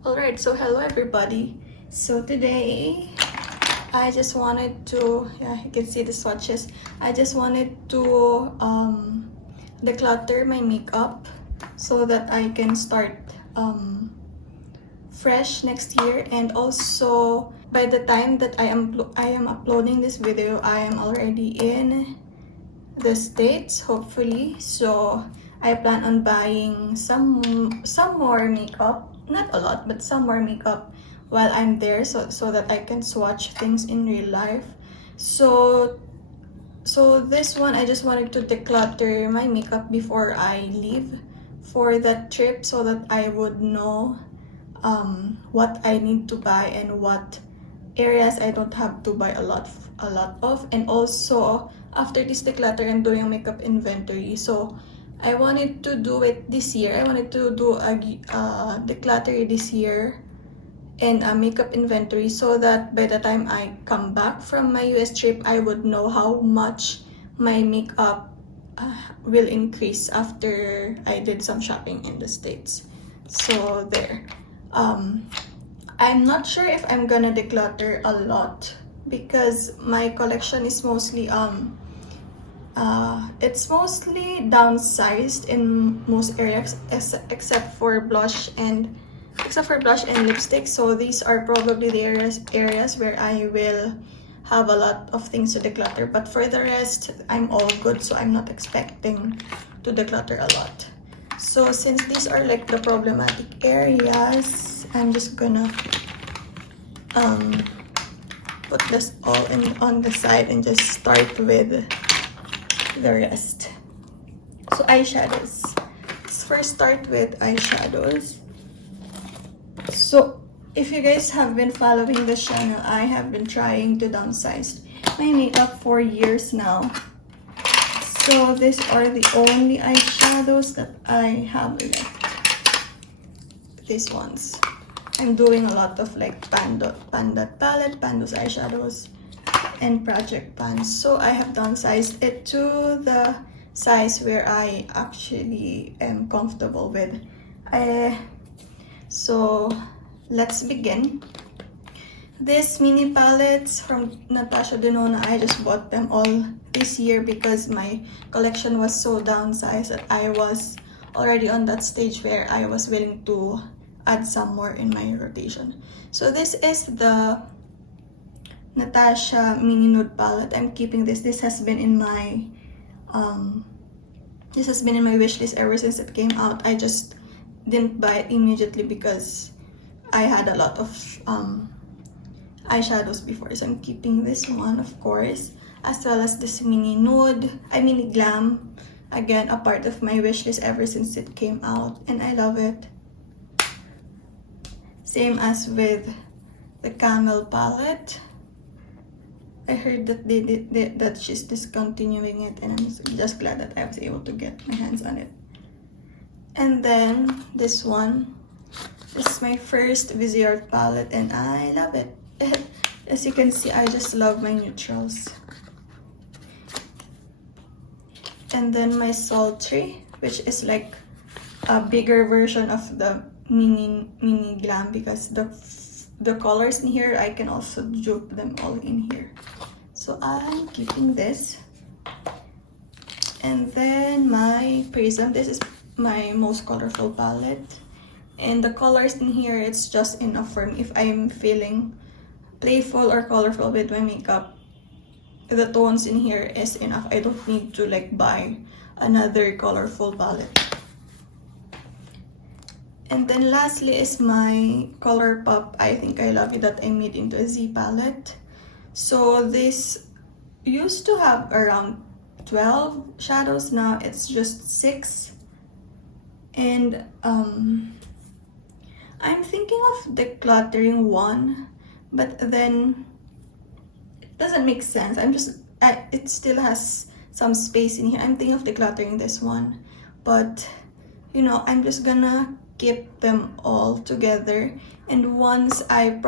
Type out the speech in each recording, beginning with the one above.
Alright, so hello everybody. So today I just wanted to, you can see the swatches. I just wanted to declutter my makeup so that I can start fresh next year. And also by the time that I am uploading this video, I am already in the States, hopefully. So I plan on buying some more makeup, not a lot, but some more makeup while I'm there, so that I can swatch things in real life. So this one, I just wanted to declutter my makeup before I leave for that trip, so that I would know what I need to buy and what areas I don't have to buy a lot of. And also after this declutter, I'm doing makeup inventory. So I wanted to do it this year. I wanted to do a declutter this year and a makeup inventory, so that by the time I come back from my US trip, I would know how much my makeup will increase after I did some shopping in the States. So there. I'm not sure if I'm gonna declutter a lot because my collection is mostly it's mostly downsized in most areas except for blush and lipstick. So these are probably the areas where I will have a lot of things to declutter, but for the rest I'm all good, so I'm not expecting to declutter a lot. So since these are like the problematic areas, I'm just gonna put this all on the side and just start with the rest. So eyeshadows. Let's first start with eyeshadows. So if you guys have been following this channel, I have been trying to downsize my makeup for years now. So these are the only eyeshadows that I have left. These ones. I'm doing a lot of like Panda palette, Pando's eyeshadows, and Project Pan. So I have downsized it to the size where I actually am comfortable with. So let's begin. These mini palettes from Natasha, I just bought them all this year because my collection was so downsized that I was already on that stage where I was willing to add some more in my rotation. So this is the Natasha mini nude palette. I'm keeping this. This has been in my wish list ever since it came out. I just didn't buy it immediately because I had a lot of eyeshadows before. So I'm keeping this one, of course, as well as this mini glam. Again, a part of my wish list ever since it came out, and I love it. Same as with the Camel palette. I heard that that she's discontinuing it, and I'm just glad that I was able to get my hands on it. And then this one. This is my first Viseart palette, and I love it. As you can see, I just love my neutrals. And then my Sultry, which is like a bigger version of the mini glam, because the colors in here, I can also dupe them all in here. So I'm keeping this. And then my Prism. This is my most colorful palette. And the colors in here, it's just enough for me if I'm feeling playful or colorful with my makeup. The tones in here is enough. I don't need to like buy another colorful palette. And then lastly is my Colourpop I Think I Love You that I made into a Z palette. So this used to have around 12 shadows. Now it's just 6. And I'm thinking of decluttering one, but then it doesn't make sense. It still has some space in here. I'm thinking of decluttering this one, but you know, I'm just gonna keep them all together. And once I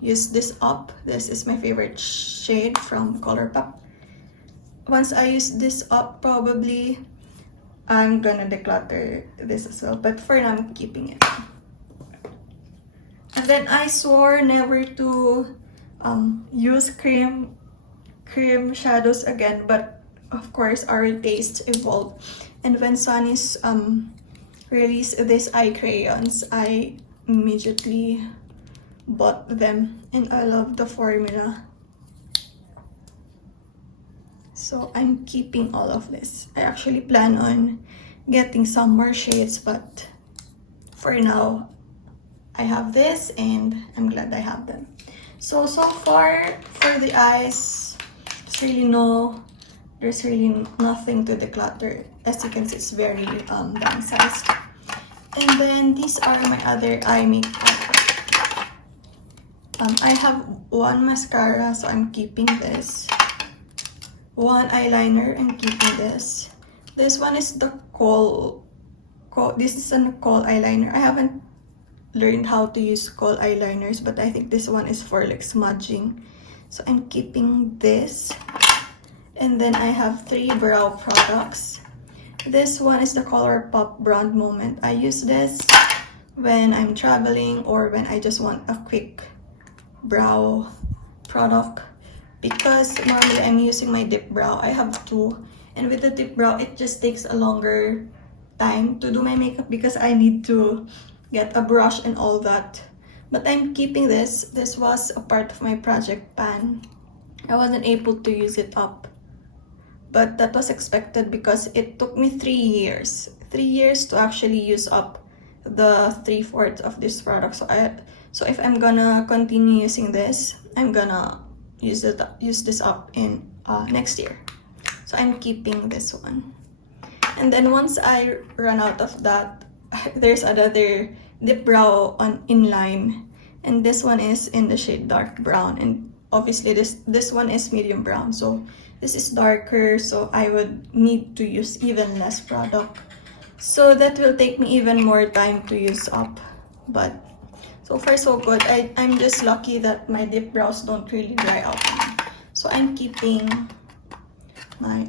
use this up, this is my favorite shade from Colourpop. Once I use this up, probably I'm gonna declutter this as well, but for now I'm keeping it. then I swore never to use cream shadows again, but of course our tastes evolved. And when Sunny's released these eye crayons, I immediately bought them, and I love the formula. So I'm keeping all of this. I actually plan on getting some more shades, but for now I have this and I'm glad I have them. So far for the eyes, there's really nothing to declutter. As you can see, it's very downsized. And then these are my other eye makeup. I have one mascara, so I'm keeping this. One eyeliner, I'm keeping this. This one is the this is a Kohl eyeliner. I haven't learned how to use Kohl eyeliners, but I think this one is for like smudging. So I'm keeping this. And then I have 3 brow products. This one is the Colourpop Brown Moment. I use this when I'm traveling or when I just want a quick brow product, because normally I'm using my dip brow. I have 2, and with the dip brow it just takes a longer time to do my makeup because I need to get a brush and all that. But I'm keeping this. This was a part of my project pan. I wasn't able to use it up, but that was expected because it took me 3 years. 3 years to actually use up the 3/4 of this product. So if I'm gonna continue using this, I'm gonna use this up in next year. So I'm keeping this one. And then once I run out of that, there's another dip brow in lime, and this one is in the shade dark brown, and obviously this one is medium brown, so this is darker, so I would need to use even less product. So that will take me even more time to use up. But so far so good. I'm just lucky that my dip brows don't really dry out. So I'm keeping my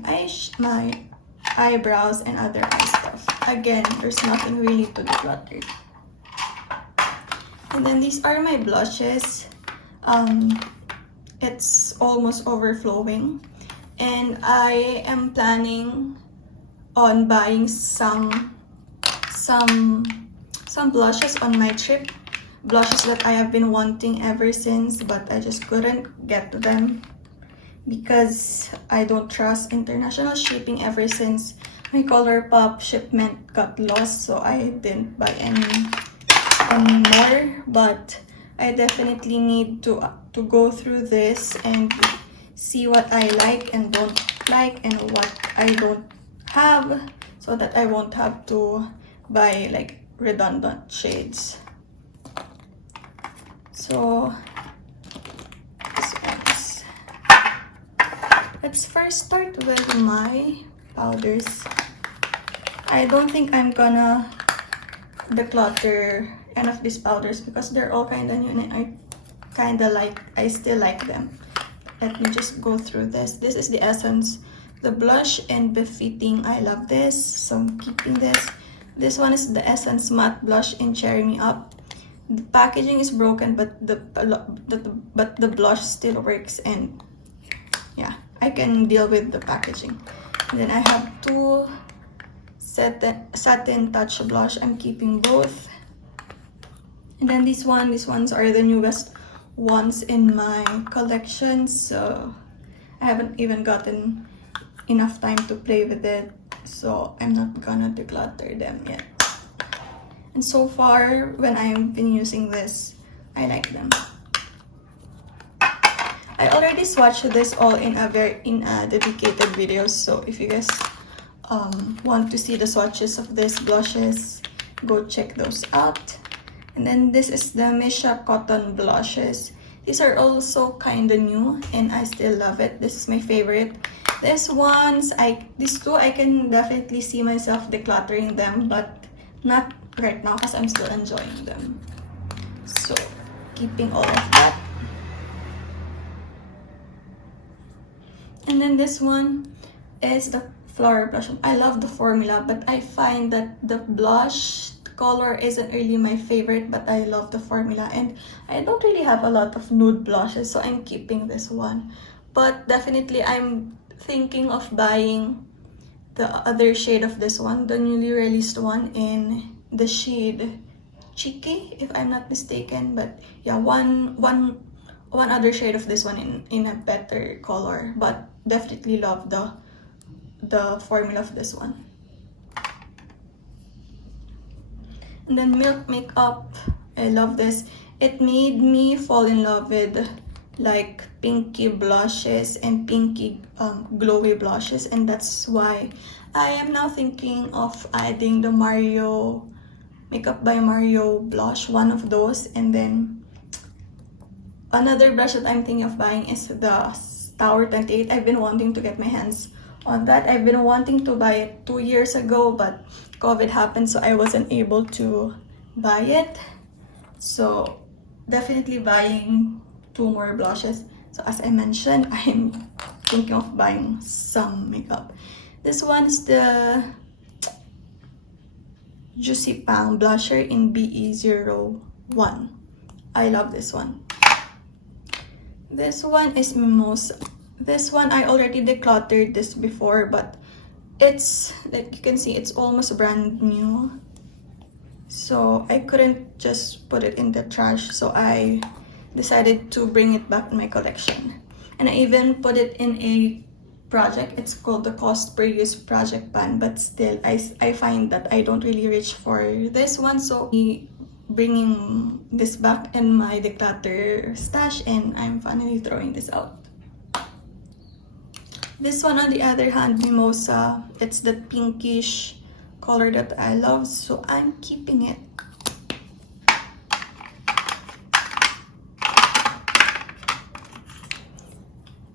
eyebrows and other eye stuff. Again, there's nothing really to declutter. And then these are my blushes. It's almost overflowing, and I am planning on buying some blushes on my trip. Blushes that I have been wanting ever since, but I just couldn't get to them because I don't trust international shipping ever since my Colourpop shipment got lost, so I didn't buy any more. But I definitely need to go through this and see what I like and don't like and what I don't have, so that I won't have to buy like redundant shades. So let's first start with my powders. I don't think I'm gonna declutter any of these powders because they're all kind of new and I still like them. Let me just go through this. This is the Essence, the blush and befitting. I love this, so I'm keeping this. This one is the Essence Matte Blush in Cherry Me Up. The packaging is broken, but the blush still works, and yeah, I can deal with the packaging. And then I have 2 Satin Touch Blush. I'm keeping both. And then these ones are the newest ones in my collection, so I haven't even gotten enough time to play with it, so I'm not gonna declutter them yet. And so far, when I've been using this, I like them. I already swatched this all in a dedicated video, so if you guys want to see the swatches of these blushes, go check those out. And then this is the Misha Cotton Blushes. These are also kind of new, and I still love it. This is my favorite. These 2, I can definitely see myself decluttering them, but not right now because I'm still enjoying them. So, keeping all of that. And then this one is the Flower Blush. I love the formula, but I find that the blush color isn't really my favorite, but I love the formula, and I don't really have a lot of nude blushes, so I'm keeping this one. But definitely I'm thinking of buying the other shade of this one, the newly released one in the shade Cheeky, if I'm not mistaken. But yeah, one other shade of this one in a better color, but definitely love the formula of this one. And then Milk Makeup, I love this. It made me fall in love with like pinky blushes and pinky glowy blushes, and that's why I am now thinking of adding the Mario Makeup by Mario blush, one of those. And then another blush that I'm thinking of buying is the Tower 28. I've been wanting to get my hands on that. I've been wanting to buy it 2 years ago, but COVID happened, so I wasn't able to buy it. So definitely buying 2 more blushes. So as I mentioned, I'm thinking of buying some makeup. This one's the Juicy Pang blusher in BE01. I love this one. This one is Mimosa. This one I already decluttered this before, but it's like you can see it's almost brand new. So I couldn't just put it in the trash, so I decided to bring it back in my collection. And I even put it in a project. It's called the cost per use project pan, but still I find that I don't really reach for this one, so bringing this back in my declutter stash, and I'm finally throwing this out. This one, on the other hand, Mimosa, it's the pinkish color that I love, so I'm keeping it.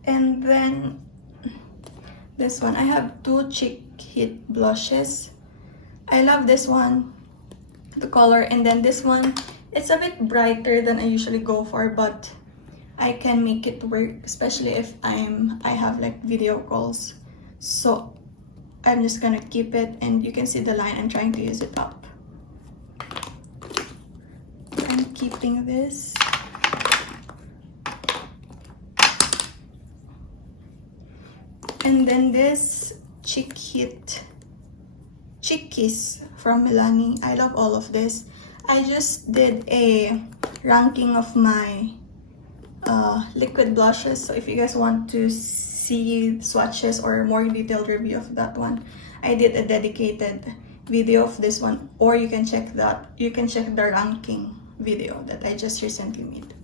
And then this one, I have 2 Cheek Hit blushes. I love this one, the color, and then this one, it's a bit brighter than I usually go for, but I can make it work, especially if I have like video calls. So I'm just gonna keep it, and you can see the line I'm trying to use it up. I'm keeping this. And then this Cheek Hit Cheek Kiss from Milani. I love all of this. I just did a ranking of my liquid blushes, so if you guys want to see swatches or more detailed review of that one, I did a dedicated video of this one, or you can check the ranking video that I just recently made.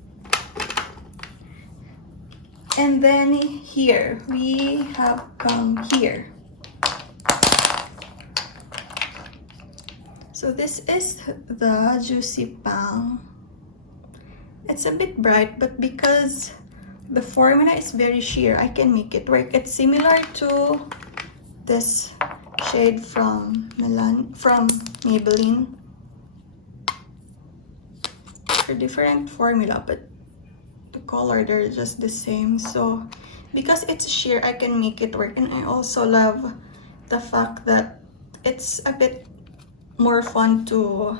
And then here we have come here. So this is the Juicy Pang. It's a bit bright, but because the formula is very sheer, I can make it work. It's similar to this shade from Maybelline. They're different formula, but the color, they're just the same. So because it's sheer, I can make it work. And I also love the fact that it's a bit more fun to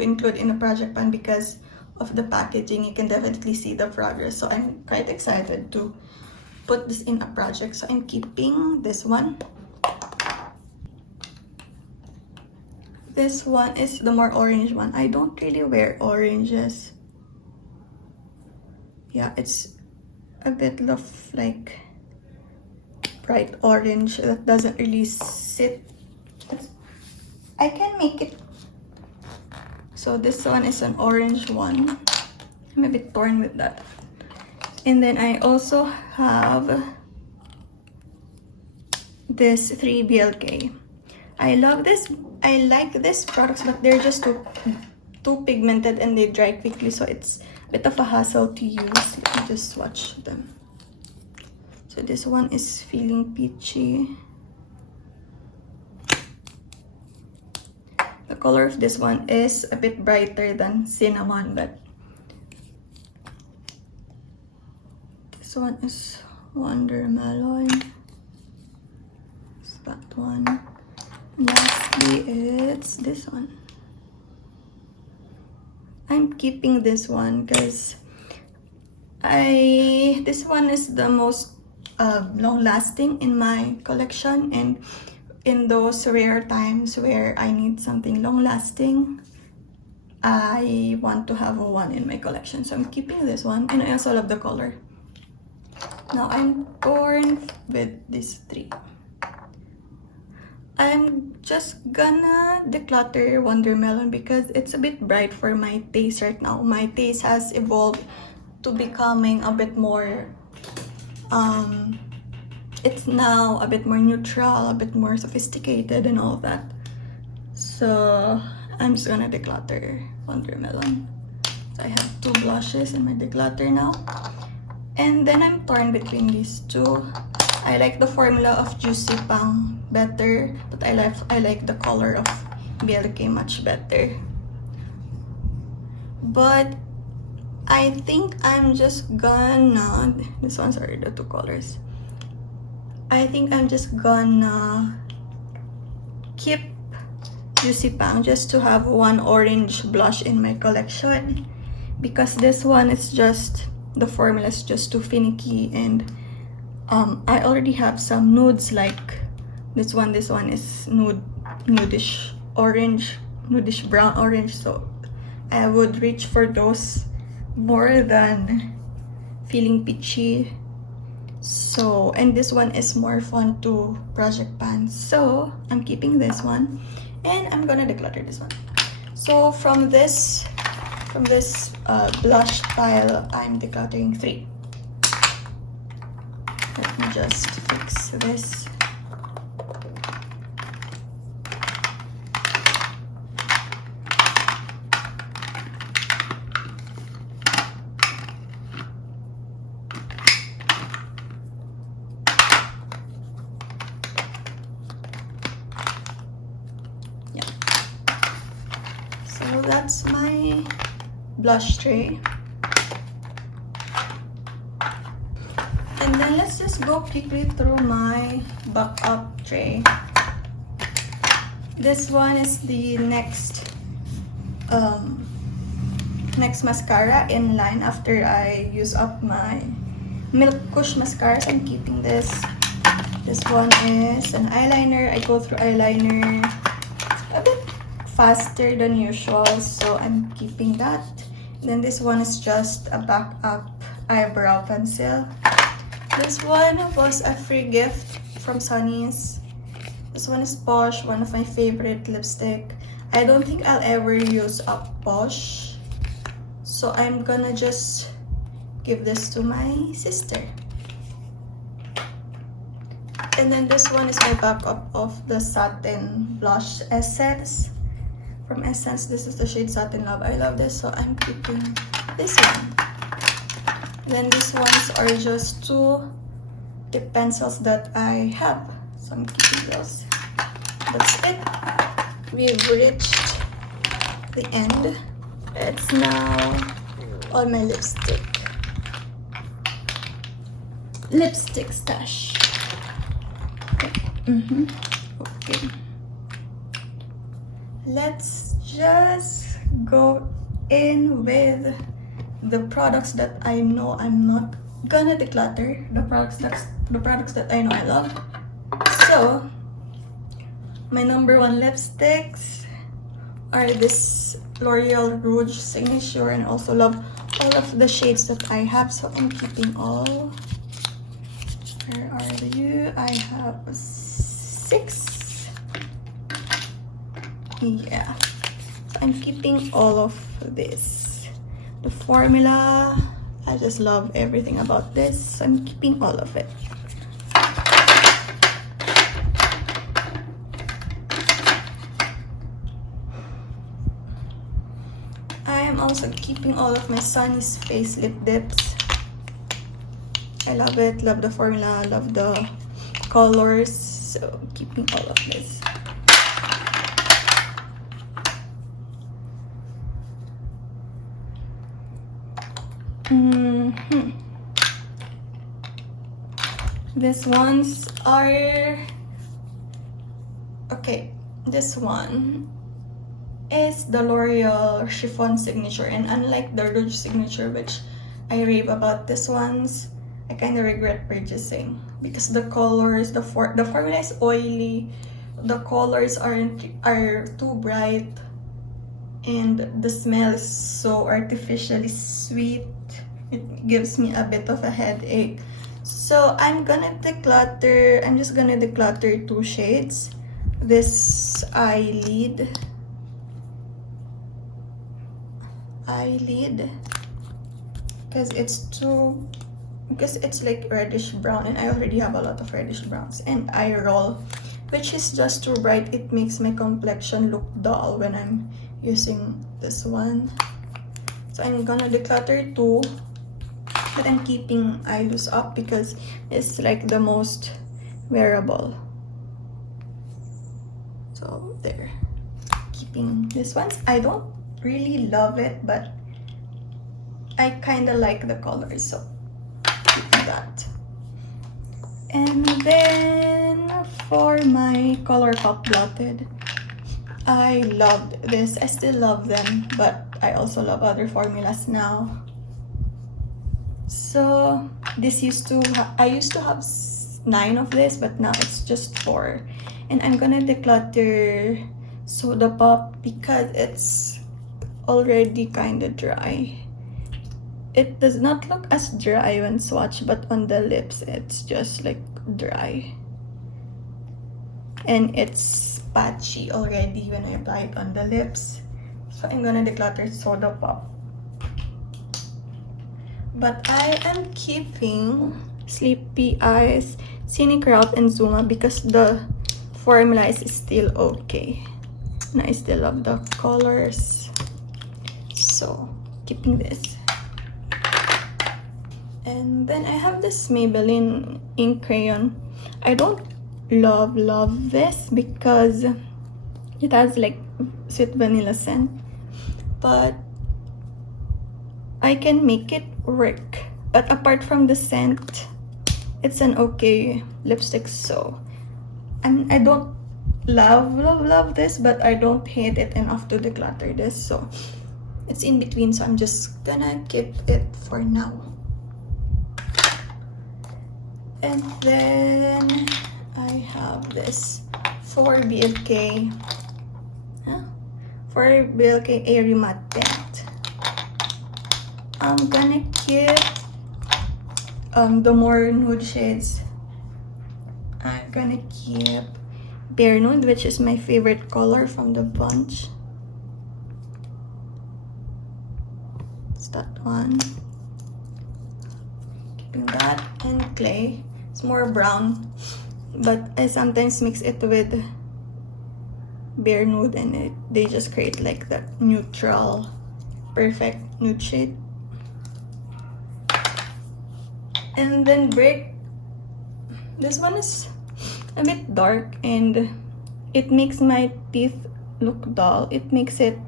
include in a project pan because of the packaging. You can definitely see the progress, so I'm quite excited to put this in a project. So I'm keeping this one. This one is the more orange one. I don't really wear oranges. Yeah, it's a bit of like bright orange that doesn't really sit. I can make it. So this one is an orange one. I'm a bit torn with that. And then I also have this 3BLK. I love this. I like these products, but they're just too pigmented and they dry quickly, so it's a bit of a hassle to use. Let me just swatch them. So this one is feeling peachy. The color of this one is a bit brighter than cinnamon, but this one is Watermelon. It's that one. Lastly, it's this one. I'm keeping this one because this one is the most long-lasting in my collection, and in those rare times where I need something long-lasting, I want to have one in my collection, so I'm keeping this one, and I also love the color. Now I'm torn with these three. I'm just gonna declutter Watermelon because it's a bit bright for my taste right now. My taste has evolved to becoming a bit more, it's now a bit more neutral, a bit more sophisticated and all that. So I'm just gonna declutter Watermelon. So I have two blushes in my declutter now. And then I'm torn between these two. I like the formula of Juicy Pang better, but I like the color of BLK much better. But I think I'm just gonna, this one's are the two colors. I think I'm just gonna keep Juicy Pang just to have one orange blush in my collection, because this one is just, the formula is just too finicky, and I already have some nudes like this one. This one is nudish orange, nudish brown orange, so I would reach for those more than feeling peachy. So, and this one is more fun to project pan, so I'm keeping this one, and I'm gonna declutter this one. So from this blush pile, I'm decluttering three. Let me just fix this. Yeah. So that's my blush tray. And then let's just go quickly through my backup tray. This one is the next mascara in line after I use up my Milk Kush mascara. So I'm keeping this. This one is an eyeliner. I go through eyeliner a bit faster than usual, so I'm keeping that. And then this one is just a backup eyebrow pencil. This one was a free gift from Sunny's. This one is Posh, one of my favorite lipstick. I don't think I'll ever use up Posh, so I'm gonna just give this to my sister. And then this one is my backup of the satin blush Essence from Essence. This is the shade Satin Love. I love this, so I'm keeping this one. Then these ones are just two tip pencils that I have, so I'm keeping those. That's it. We've reached the end. It's now all my lipstick stash. Okay. Let's just go in with the products that I know I'm not gonna declutter, the products that I know I love. So my number one lipsticks are this L'Oreal Rouge Signature, and I also love all of the shades that I have, so I'm keeping all. Where are you? I have 6. Yeah, so I'm keeping all of this. The formula, I just love everything about this, so I'm keeping all of it. I am also keeping all of my Sunny's Face Lip Dips. I love it, love the formula, love the colors, so I'm keeping all of this. These ones are okay. this one is the L'Oreal Chiffon Signature, and unlike the Rouge Signature, which I rave about this ones, I kind of regret purchasing because the colors, the formula is oily, the colors are too bright, and the smell is so artificially sweet. It gives me a bit of a headache. So I'm just gonna declutter two shades. This eyelid, because it's like reddish brown, and I already have a lot of reddish browns. And eye roll, which is just too bright. It makes my complexion look dull when I'm using this one. So I'm gonna declutter two, but I'm keeping eyelus up because it's like the most wearable. So there, keeping this one. I don't really love it, but I kind of like the colors, so keeping that. And then for my Colourpop blotted, I loved this. I still love them, but I also love other formulas now. So this I used to have 9 of this, but now it's just 4. And I'm gonna declutter Soda Pop because it's already kind of dry. It does not look as dry when swatched, but on the lips it's just like dry. And it's patchy already when I apply it on the lips. So I'm gonna declutter Soda Pop. But I am keeping Sleepy Eyes, Scenic Route, and Zuma because the formula is still okay. And I still love the colors. So, keeping this. And then I have this Maybelline Ink Crayon. I don't love this because it has like sweet vanilla scent. But I can make it work. But apart from the scent, it's an okay lipstick. So I don't love this, but I don't hate it enough to declutter this. So it's in between, so I'm just gonna keep it for now. And then I have this 4BLK Airy Matte Paint. I'm gonna keep the more nude shades. I'm gonna keep Bare Nude, which is my favorite color from the bunch. It's that one. Keeping that. And Clay. It's more brown, but I sometimes mix it with Bare Nude, and they just create like that neutral, perfect nude shade. And then Brick. This one is a bit dark and it makes my teeth look dull. It makes it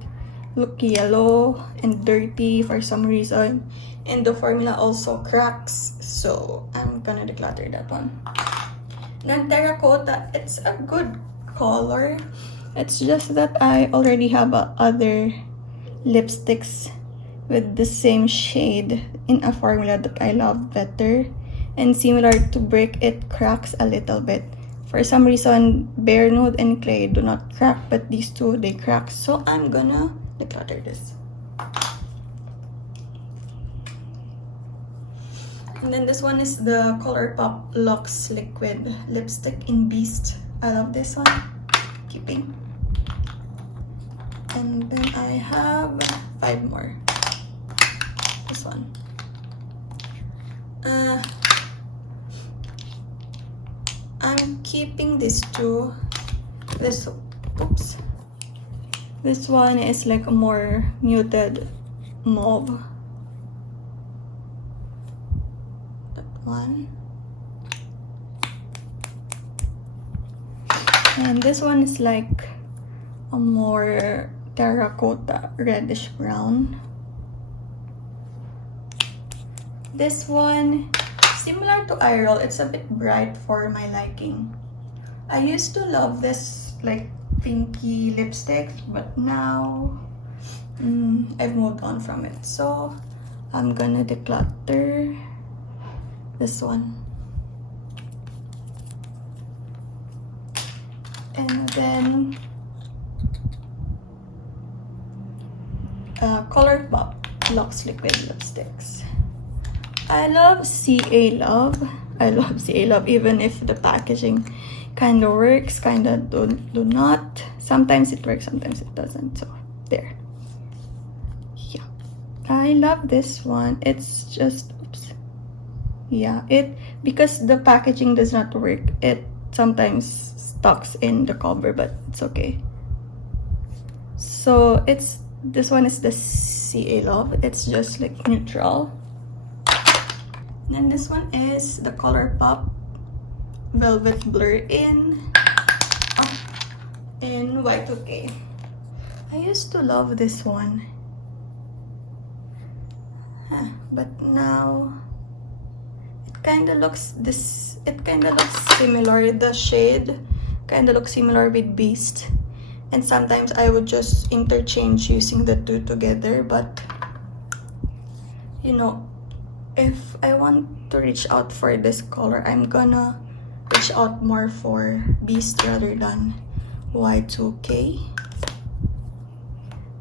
look yellow and dirty for some reason. And the formula also cracks, so I'm gonna declutter that one. Then Terracotta, it's a good color. It's just that I already have other lipsticks with the same shade in a formula that I love better. And similar to Brick, it cracks a little bit. For some reason, Bare Nude and Clay do not crack, but these two, they crack. So I'm gonna declutter this. And then this one is the Colourpop Luxe Liquid Lipstick in Beast. I love this one. Keeping. And then I have 5 more. This one. I'm keeping these two. This one is like a more muted mauve. That one. And this one is like a more terracotta reddish brown. This one, similar to Eye Roll, it's a bit bright for my liking. I used to love this like pinky lipsticks, but now I've moved on from it. So I'm gonna declutter this one. And then Colourpop Luxe liquid lipsticks. I love CA Love. I love CA Love even if the packaging kind of works, kind of do not. Sometimes it works, sometimes it doesn't. So there. Yeah, I love this one. It's just, oops. Yeah, because the packaging does not work, it sometimes stucks in the cover, but it's okay. So this one is the CA Love. It's just like neutral. And this one is the Colourpop Velvet Blur in Y2K. I used to love this one, but now it kind of looks similar. The shade kind of looks similar with Beast, and sometimes I would just interchange using the two together, but you know, if I want to reach out for this color, I'm gonna reach out more for Beast rather than Y2K.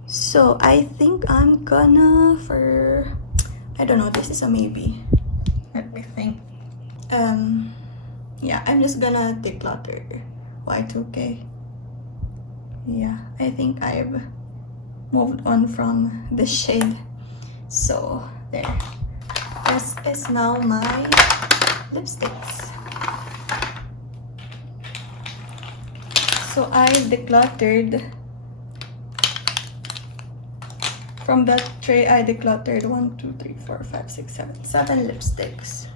So I think I'm gonna I don't know, this is a maybe. Let me think. Yeah, I'm just gonna declutter Y2K. Yeah, I think I've moved on from the shade. So there. This is now my lipsticks. So I decluttered from that tray. I decluttered 1, 2, 3, 4, 5, 6, 7 lipsticks.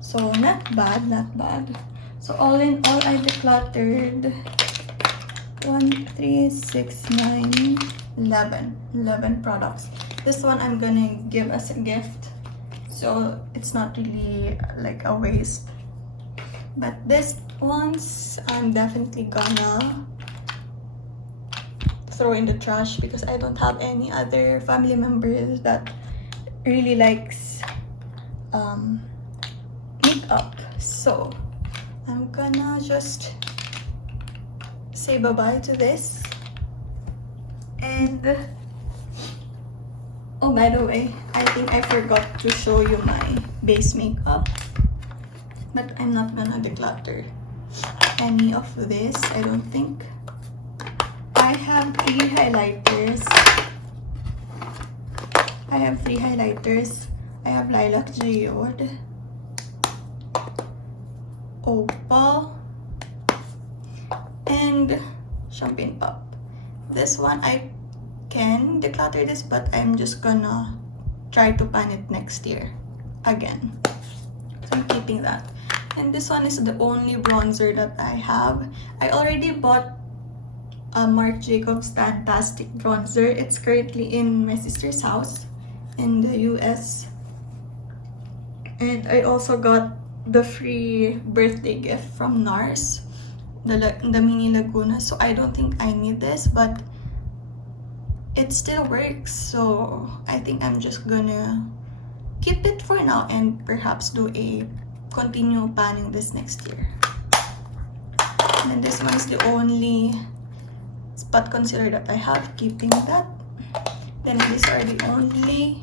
So not bad, not bad. So all in all, I decluttered 1, 3, 6, 9, 11 products. This one I'm gonna give as a gift, so it's not really like a waste. But this ones I'm definitely gonna throw in the trash because I don't have any other family members that really likes makeup. So I'm gonna just say bye-bye to this. And oh, by the way, I think I forgot to show you my base makeup, but I'm not gonna declutter any of this, I don't think. I have 3 highlighters. I have Lilac Geode, Opal, and Champagne Pop. This one I can declutter this, but I'm just gonna try to pan it next year again. So I'm keeping that. And this one is the only bronzer that I have. I already bought a Marc Jacobs Fantastic Bronzer. It's currently in my sister's house in the US. And I also got the free birthday gift from NARS, the Mini Laguna. So I don't think I need this, but it still works, so I think I'm just gonna keep it for now and perhaps continue panning this next year. And then this one is the only spot concealer that I have, keeping that. Then these are the only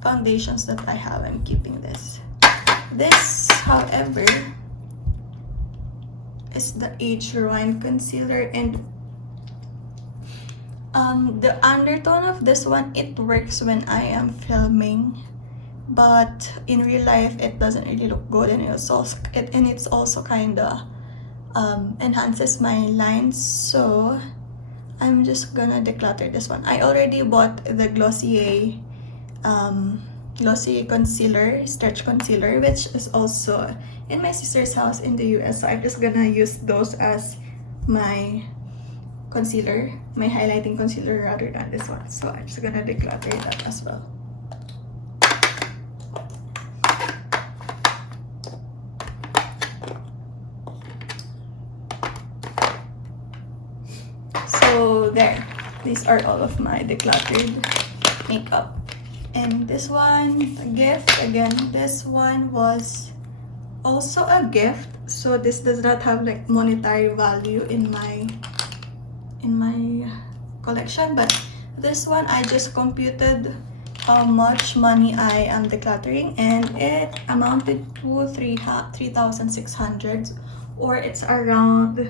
foundations that I have, I'm keeping this. This, however, is the Age Rewind concealer, and the undertone of this one, it works when I am filming, but in real life it doesn't really look good, and it's also kind of enhances my lines. So I'm just gonna declutter this one. I already bought the Glossier concealer, stretch concealer, which is also in my sister's house in the US. So I'm just gonna use those as my concealer, my highlighting concealer, rather than this one. So I'm just gonna declutter that as well. there. These are all of my decluttered makeup. And this one, a gift. Again, this one was also a gift. So this does not have like monetary value in my collection, but this one I just computed how much money I am decluttering, and it amounted to 3,600, or it's around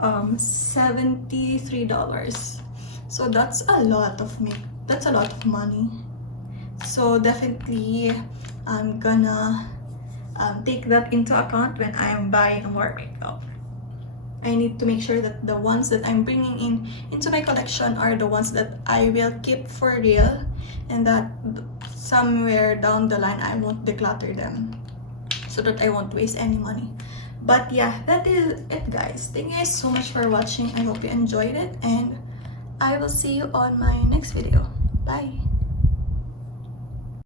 $73. So that's a lot of money. So definitely I'm gonna take that into account when I am buying more makeup. I need to make sure that the ones that I'm bringing into my collection are the ones that I will keep for real, and that somewhere down the line I won't declutter them, so that I won't waste any money. But yeah, that is it, guys. Thank you guys so much for watching. I hope you enjoyed it, and I will see you on my next video. Bye.